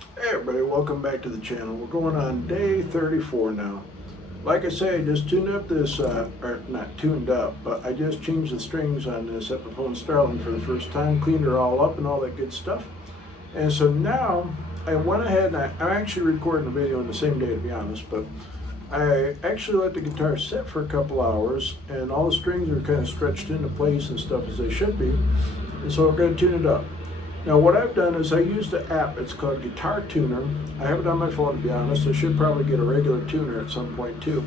Hey everybody, welcome back to the channel. We're going on day 34 now. Like I say, I just tuned up this, or not tuned up, but I just changed the strings on this Epiphone Starling for the first time, cleaned her all up and all that good stuff. And so now I went ahead and I'm actually recording a video on the same day to be honest, but I actually let the guitar sit for a couple hours and all the strings are kind of stretched into place and stuff as they should be. And so we're going to tune it up. Now what I've done is I used an app, it's called Guitar Tuner. I have it on my phone to be honest. I should probably get a regular tuner at some point too.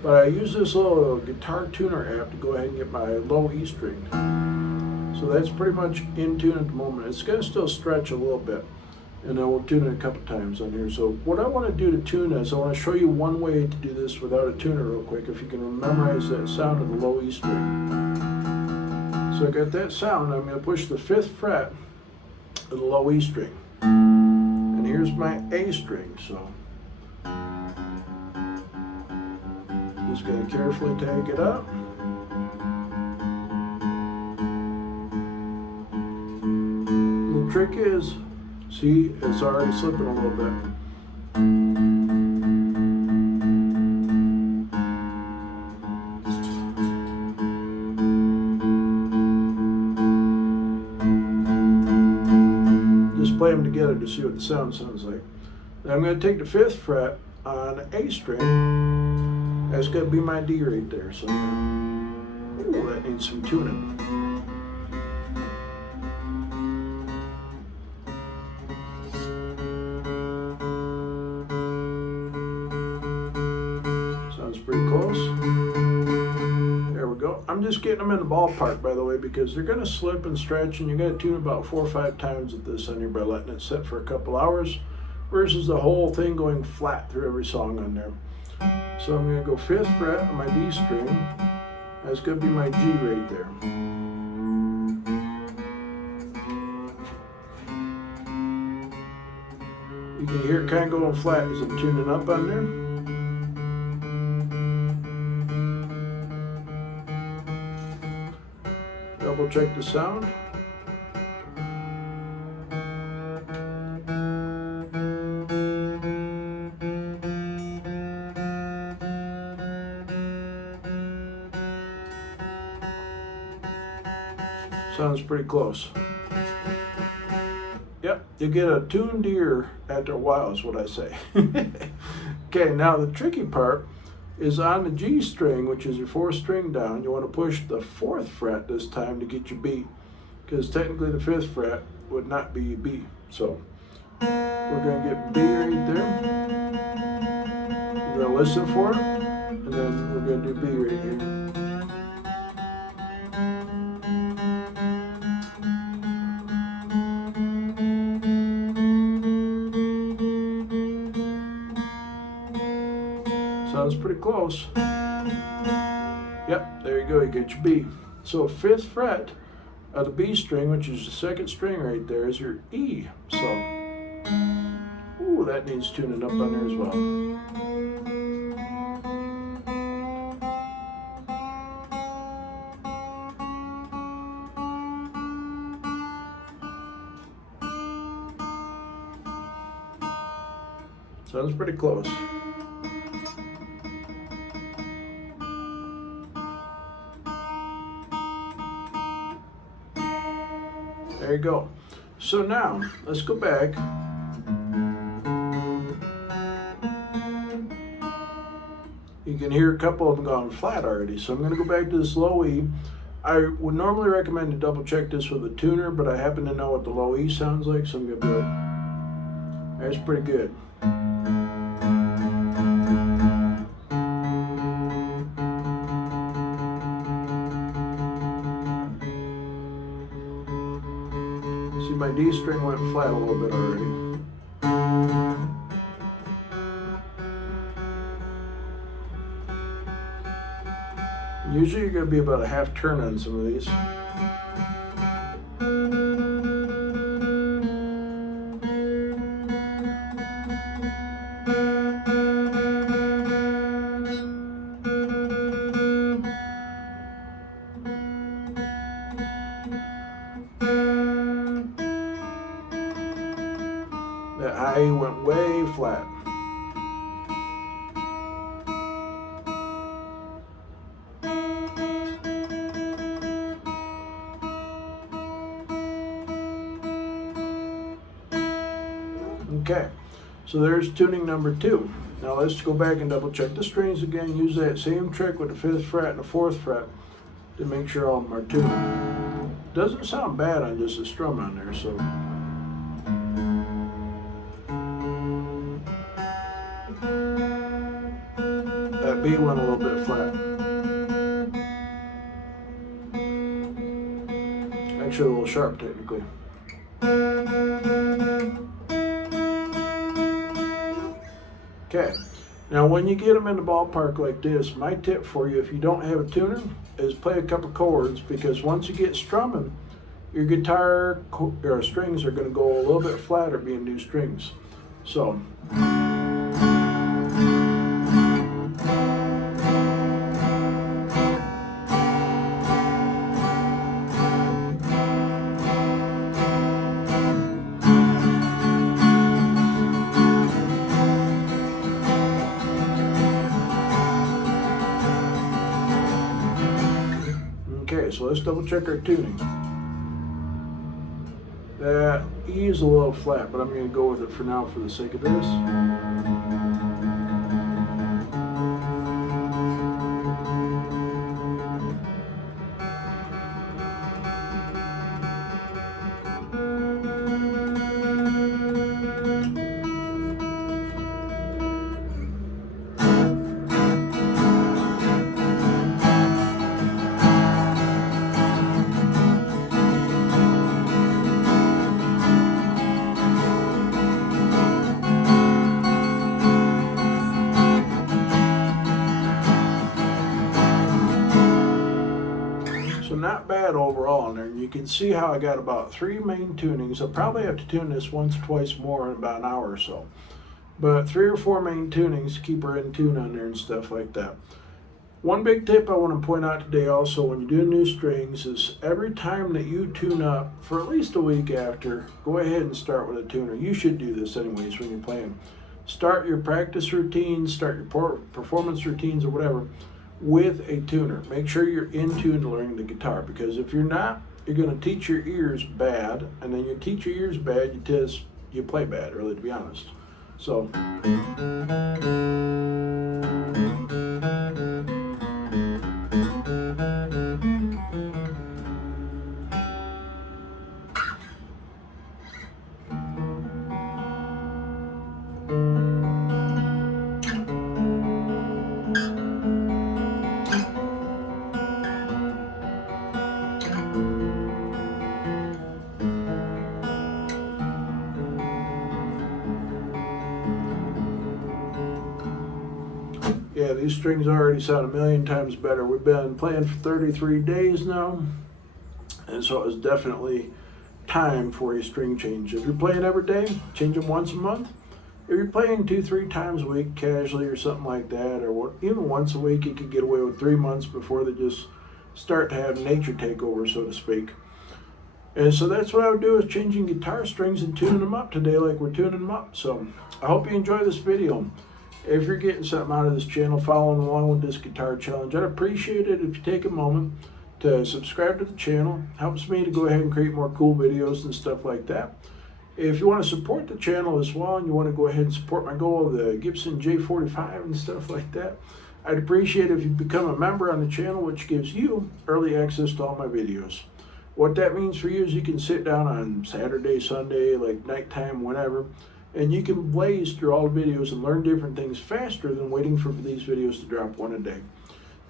But I use this little Guitar Tuner app to go ahead and get my low E string. So that's pretty much in tune at the moment. It's going to still stretch a little bit. And then we'll tune it a couple times on here. So what I want to do to tune this, I want to show you one way to do this without a tuner real quick. If you can memorize that sound of the low E string. So I got that sound. I'm going to push the 5th fret of the low E string. And here's my A string, so just going to carefully take it up. The trick is, see, it's already slipping a little bit. Play them together to see what the sound sounds like. Now I'm going to take the 5th fret on A string. That's going to be my D right there. So ooh, that needs some tuning. Sounds pretty close. There we go. I'm just getting them in the ballpark, by the way, because they're going to slip and stretch, and you're going to tune about 4 or 5 times with this on here by letting it sit for a couple hours versus the whole thing going flat through every song on there. So I'm going to go 5th fret on my D string. That's going to be my G right there. You can hear it kind of going flat as I'm tuning up on there. Double check the sound. Sounds pretty close. Yep, you get a tuned ear after a while is what I say. Okay, now the tricky part is on the G string, which is your 4th string down. You want to push the 4th fret this time to get your B, because technically the 5th fret would not be B. So we're going to get B right there. We're going to listen for it, and then we're going to do B right here. Sounds pretty close. Yep, there you go, you get your B. So 5th fret of the B string, which is the 2nd string right there, is your E. So, ooh, that needs tuning up on there as well. Sounds pretty close. There you go. So now, let's go back. You can hear a couple of them going flat already. So I'm going to go back to this low E. I would normally recommend to double check this with a tuner, but I happen to know what the low E sounds like, so I'm going to do it. That's pretty good. See, my D string went flat a little bit already. Usually you're going to be about a half turn on some of these. That high went way flat. Okay, so there's tuning number 2. Now let's go back and double check the strings again. Use that same trick with the 5th fret and the 4th fret to make sure all of them are tuned. Doesn't sound bad on just a strum on there, so. That B went a little bit flat. Actually a little sharp technically. Okay, now when you get them in the ballpark like this, my tip for you, if you don't have a tuner, is play a couple chords, because once you get strumming, your guitar or strings are going to go a little bit flatter being new strings. So. Okay, so let's double check our tuning. That E is a little flat, but I'm going to go with it for now for the sake of this. So not bad overall in there. You can see how I got about 3 main tunings. I'll probably have to tune this once or twice more in about an hour or so. But 3 or 4 main tunings to keep her in tune on there and stuff like that. One big tip I want to point out today also when you're doing new strings is every time that you tune up for at least a week after, go ahead and start with a tuner. You should do this anyways when you're playing. Start your practice routines, start your performance routines or whatever with a tuner. Make sure you're in tune to learning the guitar, because if you're not, you're going to teach your ears bad, and then you teach your ears bad, you play bad, really, to be honest. So. Yeah, these strings already sound a million times better. We've been playing for 33 days now, and so it's definitely time for a string change. If you're playing every day, change them once a month. If you're playing 2-3 times a week casually or something like that, or even once a week, you could get away with 3 months before they just start to have nature take over, so to speak. And so that's what I would do, is changing guitar strings and tuning them up today like we're tuning them up. So I hope you enjoy this video. If you're getting something out of this channel, following along with this guitar challenge, I'd appreciate it if you take a moment to subscribe to the channel. Helps me to go ahead and create more cool videos and stuff like that. If you want to support the channel as well, and you want to go ahead and support my goal of the Gibson J45 and stuff like that, I'd appreciate it if you become a member on the channel, which gives you early access to all my videos. What that means for you is you can sit down on Saturday, Sunday, like nighttime, whenever, and you can blaze through all the videos and learn different things faster than waiting for these videos to drop one a day.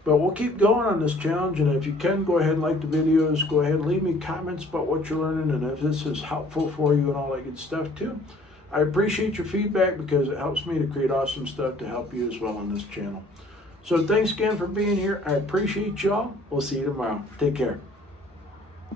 But we'll keep going on this challenge, and if you can, go ahead and like the videos, go ahead and leave me comments about what you're learning and if this is helpful for you and all that good stuff too. I appreciate your feedback because it helps me to create awesome stuff to help you as well on this channel. So thanks again for being here. I appreciate y'all. We'll see you tomorrow. Take care.